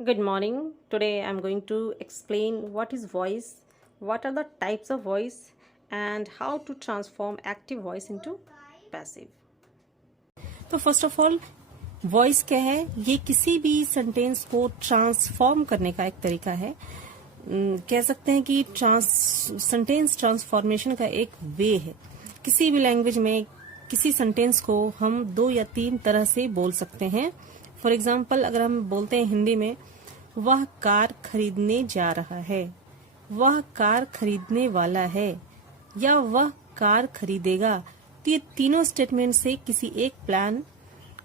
Good morning. Today I'm going to explain what is voice, what are the types of voice, and how to transform active voice into passive. तो first of all voice क्या है? ये किसी भी sentence को transform करने का एक तरीका है। कह सकते हैं कि सेंटेंस ट्रांसफॉर्मेशन का एक वे है। किसी भी लैंग्वेज में किसी सेंटेंस को हम 2 या 3 तरह से बोल सकते हैं। फॉर एग्जाम्पल, अगर हम बोलते हैं हिंदी में, वह कार खरीदने जा रहा है, वह कार खरीदने वाला है, या वह कार खरीदेगा, तो ये तीनों स्टेटमेंट से किसी एक प्लान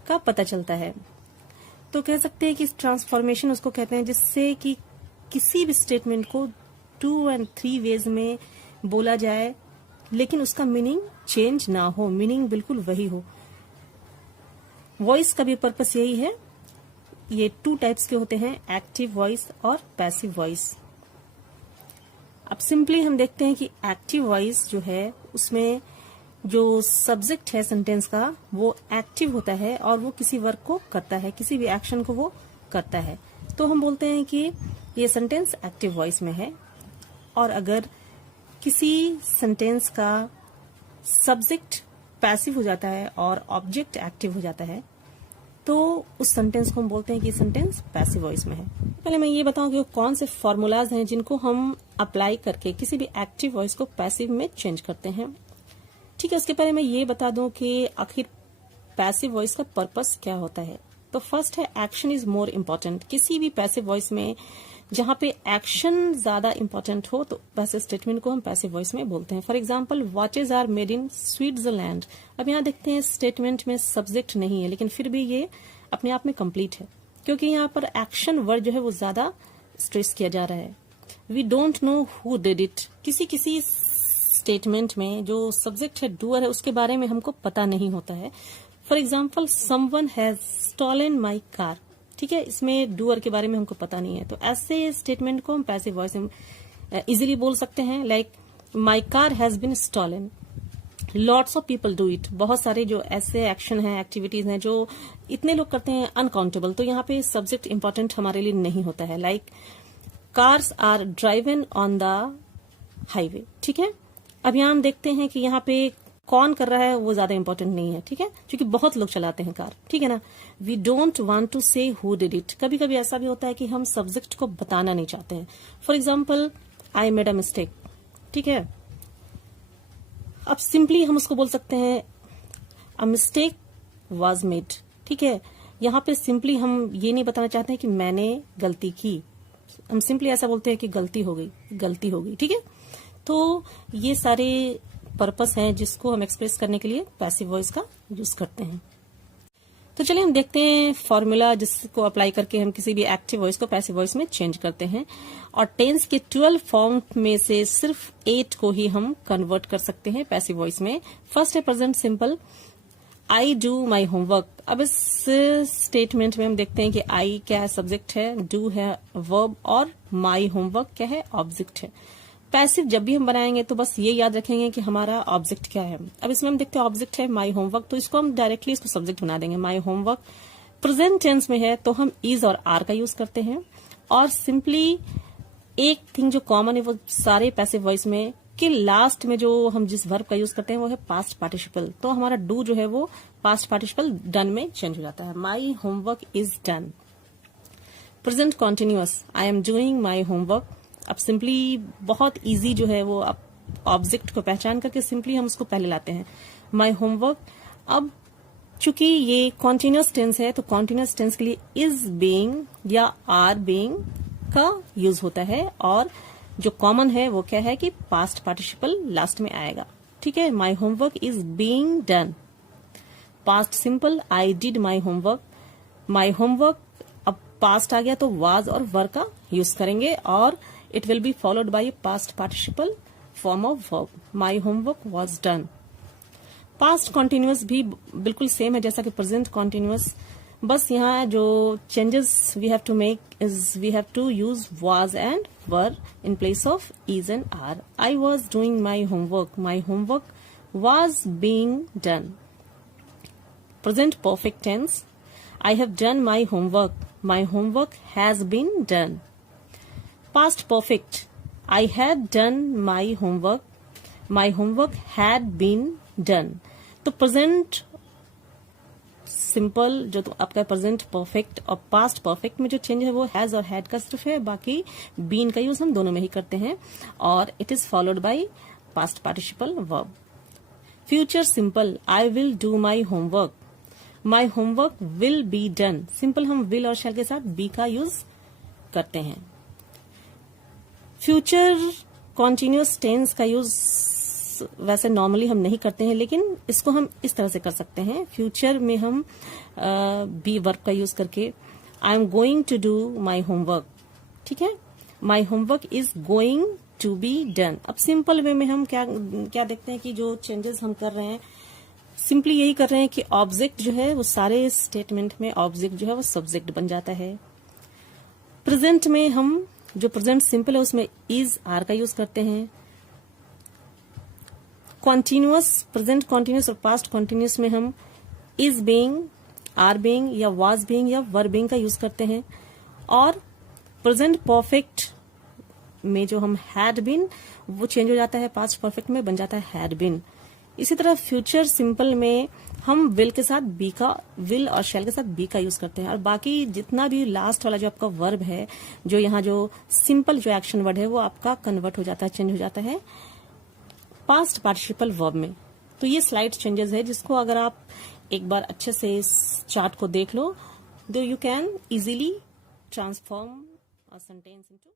का पता चलता है। तो कह सकते हैं कि ट्रांसफॉर्मेशन उसको कहते हैं जिससे कि किसी भी स्टेटमेंट को 2 और 3 वेज में बोला जाए, लेकिन उसका मीनिंग चेंज ना हो, मीनिंग बिल्कुल वही हो। वॉइस का भी पर्पस यही है। ये 2 टाइप्स के होते हैं, एक्टिव वॉइस और पैसिव वॉइस। अब सिंपली हम देखते हैं कि एक्टिव वॉइस जो है उसमें जो सब्जेक्ट है सेंटेंस का वो एक्टिव होता है और वो किसी वर्क को करता है, किसी भी एक्शन को वो करता है। तो हम बोलते हैं कि ये सेंटेंस एक्टिव वॉइस में है। और अगर किसी सेंटेंस का सब्जेक्ट पैसिव हो जाता है और ऑब्जेक्ट एक्टिव हो जाता है तो उस सेंटेंस को हम बोलते हैं कि सेंटेंस पैसिव वॉइस में है। पहले मैं ये बताऊं कि वो कौन से फॉर्मूलाज हैं जिनको हम अप्लाई करके किसी भी एक्टिव वॉइस को पैसिव में चेंज करते हैं। ठीक है, उसके पहले मैं ये बता दूं कि आखिर पैसिव वॉइस का पर्पस क्या होता है। तो फर्स्ट है, एक्शन इज मोर इम्पोर्टेंट। किसी भी पैसिव वॉइस में जहां पे एक्शन ज्यादा इम्पोर्टेंट हो तो वैसे स्टेटमेंट को हम पैसिव वॉइस में बोलते हैं। For example, watches are made in Switzerland. अब यहाँ देखते हैं स्टेटमेंट में सब्जेक्ट नहीं है, लेकिन फिर भी ये अपने आप में कंप्लीट है क्योंकि यहाँ पर एक्शन वर्ड जो है वो ज्यादा स्ट्रेस किया जा रहा है। We don't know who did it. किसी किसी स्टेटमेंट में जो सब्जेक्ट है डूअर है उसके बारे में हमको पता नहीं होता है। For example, someone has stolen my car. ठीक है, इसमें डूअर के बारे में हमको पता नहीं है, तो ऐसे स्टेटमेंट को हम पैसिव वॉइस में इजीली बोल सकते हैं। Like, my car has been stolen, lots of people do it. बहुत सारे जो ऐसे एक्शन हैं, एक्टिविटीज हैं जो इतने लोग करते हैं, अनकाउंटेबल। तो यहाँ पे सब्जेक्ट इंपॉर्टेंट हमारे लिए नहीं होता है। Like, cars are driven on the highway. ठीक है, अब यहाँ हम देखते हैं कि यहाँ पे कौन कर रहा है वो ज्यादा इंपॉर्टेंट नहीं है। ठीक है, क्योंकि बहुत लोग चलाते हैं कार। ठीक है ना। वी डोंट वांट टू से हु डिड इट। कभी कभी ऐसा भी होता है कि हम सब्जेक्ट को बताना नहीं चाहते हैं। For example, I made a mistake. ठीक है, अब सिंपली हम उसको बोल सकते हैं अ मिस्टेक वॉज मेड। ठीक है, यहाँ पे सिंपली हम ये नहीं बताना चाहते हैं कि मैंने गलती की, हम सिंपली ऐसा बोलते हैं कि गलती हो गई, गलती हो गई। ठीक है, तो ये सारे पर्पस हैं जिसको हम एक्सप्रेस करने के लिए पैसिव वॉइस का यूज करते हैं। तो चलिए हम देखते हैं फॉर्मूला जिसको अप्लाई करके हम किसी भी एक्टिव वॉइस को पैसिव वॉइस में चेंज करते हैं। और टेंस के 12 फॉर्म में से सिर्फ 8 को ही हम कन्वर्ट कर सकते हैं पैसिव वॉइस में। फर्स्ट है present simple, I do my homework. अब इस स्टेटमेंट में हम देखते हैं कि आई क्या है, सब्जेक्ट है, डू है वर्ब, और माई होमवर्क क्या है, ऑब्जेक्ट है। पैसिव जब भी हम बनाएंगे तो बस ये याद रखेंगे कि हमारा ऑब्जेक्ट क्या है। अब इसमें हम देखते हैं ऑब्जेक्ट है माई होमवर्क, तो इसको हम डायरेक्टली इसको सब्जेक्ट बना देंगे। माई होमवर्क प्रेजेंट टेंस में है तो हम इज और आर का यूज करते हैं। और सिंपली एक थिंग जो कॉमन है वो सारे पैसिव वॉइस में कि लास्ट में जो हम जिस वर्ब का यूज करते हैं वो है पास्ट पार्टिसिपल। तो हमारा डू जो है वो पास्ट पार्टिसिपल डन में चेंज हो जाता है। My homework is done. Present continuous, I am doing my homework. अब सिंपली बहुत इजी जो है वो आप ऑब्जेक्ट को पहचान करके सिंपली हम उसको पहले लाते हैं, माई होमवर्क। अब चूंकि ये कॉन्टिन्यूअस टेंस है तो कॉन्टिन्यूअस टेंस के लिए इज बीइंग या आर बीइंग का यूज होता है, और जो कॉमन है वो क्या है कि पास्ट पार्टिसिपल लास्ट में आएगा। ठीक है, my homework is being done. Past simple, I did my homework. My homework अब पास्ट आ गया तो वाज और वर का यूज करेंगे और it will be followed by a past participle form of verb. My homework was done. Past continuous भी बिल्कुल same है जैसा कि present continuous, बस यहाँ जो changes we have to make is we have to use was and were in place of is and are. I was doing my homework. My homework was being done. Present perfect tense. I have done my homework. My homework has been done. Past perfect. I had done my homework. My homework had been done. तो present simple जो तो आपका present perfect और past perfect में जो change है वो has और हैड का सिर्फ है, बाकी बीन का यूज हम दोनों में ही करते हैं और it is followed by past participle verb. Future simple, I will do my homework. My homework will be done. Simple हम विल और शैल के साथ बी का यूज करते हैं। फ्यूचर कॉन्टिन्यूअस टेंस का यूज वैसे नॉर्मली हम नहीं करते हैं, लेकिन इसको हम इस तरह से कर सकते हैं। फ्यूचर में हम बी वर्ब का यूज करके I am going to do my homework, ठीक है, my homework is going to be done. अब सिंपल वे में हम क्या देखते हैं कि जो चेंजेस हम कर रहे हैं सिंपली यही कर रहे हैं कि ऑब्जेक्ट जो है वो सारे स्टेटमेंट में ऑब्जेक्ट जो है वो सब्जेक्ट बन जाता है। प्रेजेंट में हम जो प्रेजेंट सिंपल है उसमें इज आर का यूज करते हैं। कॉन्टिन्यूअस, प्रेजेंट कॉन्टिन्यूअस और पास्ट कॉन्टिन्यूअस में हम इज बीइंग, आर बीइंग या वाज बीइंग या वर बीइंग का यूज करते हैं। और प्रेजेंट परफेक्ट में जो हम हैड बीन वो चेंज हो जाता है, पास्ट परफेक्ट में बन जाता है हैड बीन। इसी तरह फ्यूचर सिंपल में हम विल के साथ बी का, विल और शैल के साथ बी का यूज करते हैं। और बाकी जितना भी लास्ट वाला जो आपका वर्ब है, जो यहाँ जो सिंपल जो एक्शन वर्ड है वो आपका कन्वर्ट हो जाता है, चेंज हो जाता है पास्ट पार्टिसिपल वर्ब में। तो ये स्लाइड चेंजेस है जिसको अगर आप एक बार अच्छे से इस चार्ट को देख लो तो you can easily transform a sentence into